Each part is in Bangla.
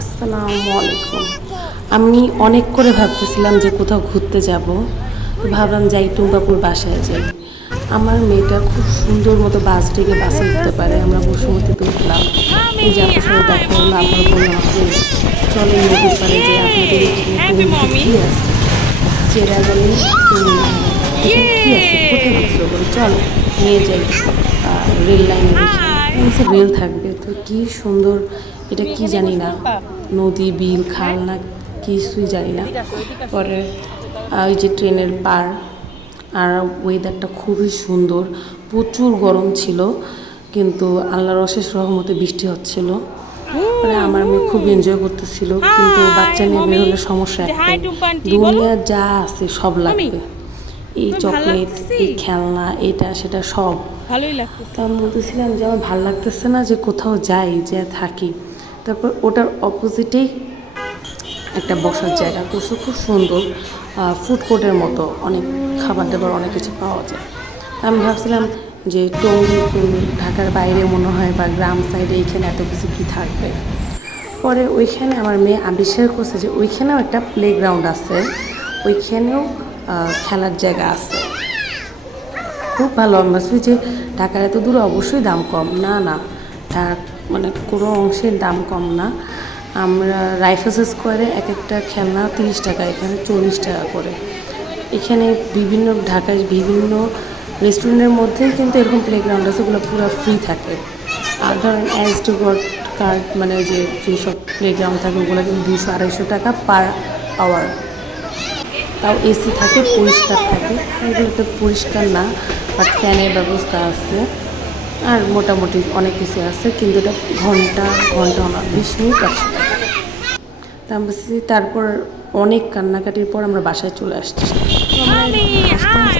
আসসালামু আলাইকুম আমি অনেক করে ভাবতেছিলাম যে কোথাও ঘুরতে যাব তো ভাবলাম যাই টুম্বাপুর বাসায় যাই। আমার মেয়েটা খুব সুন্দর মতো বাস ডেকে বাসে উঠতে পারে আমরা বসুমতিতে উঠলাম। এই যে আপনার সাথে দেখা হলো আবার বললাম আপনি চলেন নদীর পাড়ে যে আপনাদের. কি আছে? চেরা গেলে কি আছে কোথায় ঘুরতে নিয়ে যাই রেল লাইনে. রেল থাকবে তো কি সুন্দর এটা কি জানি না। নদী বিল খাল না কিছুই জানি না। পরে ওই যে ট্রেনের পার আর ওয়েদারটা খুবই সুন্দর। প্রচুর গরম ছিল কিন্তু আল্লাহর অশেষ রহমতে বৃষ্টি হচ্ছিল। মানে আমার মেয়ে খুব এনজয় করতেছিল কিন্তু বাচ্চা নিয়ে বের হলে সমস্যা দুনিয়া যা আছে সব লাগবে। এই চকলেট এই খেলনা এটা সেটা সব। ভালোই লাগতেছে। আমি বলতেছিলাম যে আমার ভালো লাগতেছে না যে কোথাও যাই যে থাকি। তারপর ওটার অপোজিটেই একটা বসার জায়গা করছে খুব সুন্দর। ফুড কোর্টের মতো অনেক খাবার দাবার অনেক কিছু পাওয়া যায়। তা আমি ভাবছিলাম যে টঙ্গী ঢাকার বাইরে মনে হয় বা গ্রাম সাইডে এইখানে এত কিছু কী থাকবে? পরে ওইখানে আমার মেয়ে আবিষ্কার করছে যে ওইখানেও একটা প্লেগ্রাউন্ড আছে। ওইখানেও খেলার জায়গা আছে। খুব ভালো আমি ভাবছি যে ঢাকার এত দূরে অবশ্যই দাম কম। না না মানে কোনো অংশের দাম কম না। আমরা রাইফেলস স্কোয়ারে এক একটা খেলনা তিরিশ টাকা, এখানে চল্লিশ টাকা করে। এখানে বিভিন্ন ঢাকায় বিভিন্ন রেস্টুরেন্টের মধ্যেই কিন্তু এরকম প্লেগ্রাউন্ড আছে, ওগুলো পুরো ফ্রি থাকে। আর ধরেন অ্যাজ টু গড কার্ড মানে যে যেসব প্লেগ্রাউন্ড থাকে, ওগুলো কিন্তু দুশো আড়াইশো টাকা পার আওয়ার তাও এসি থাকে পরিষ্কার থাকে। এগুলোতে পরিষ্কার না বাট ফ্যানের ব্যবস্থা আছে। আর মোটামুটি অনেক কিছু আছে কিন্তু এটা ঘণ্টা ঘণ্টা না বিশ মিনিট তা বলছি, তারপর অনেক কান্নাকাটির পর আমরা বাসায় চলে আসছি। তো আমরা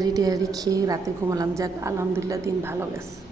নেহারি টেহারি খেয়ে রাতে ঘুমালাম। যাক আলহামদুলিল্লাহ দিন ভালো গেছে।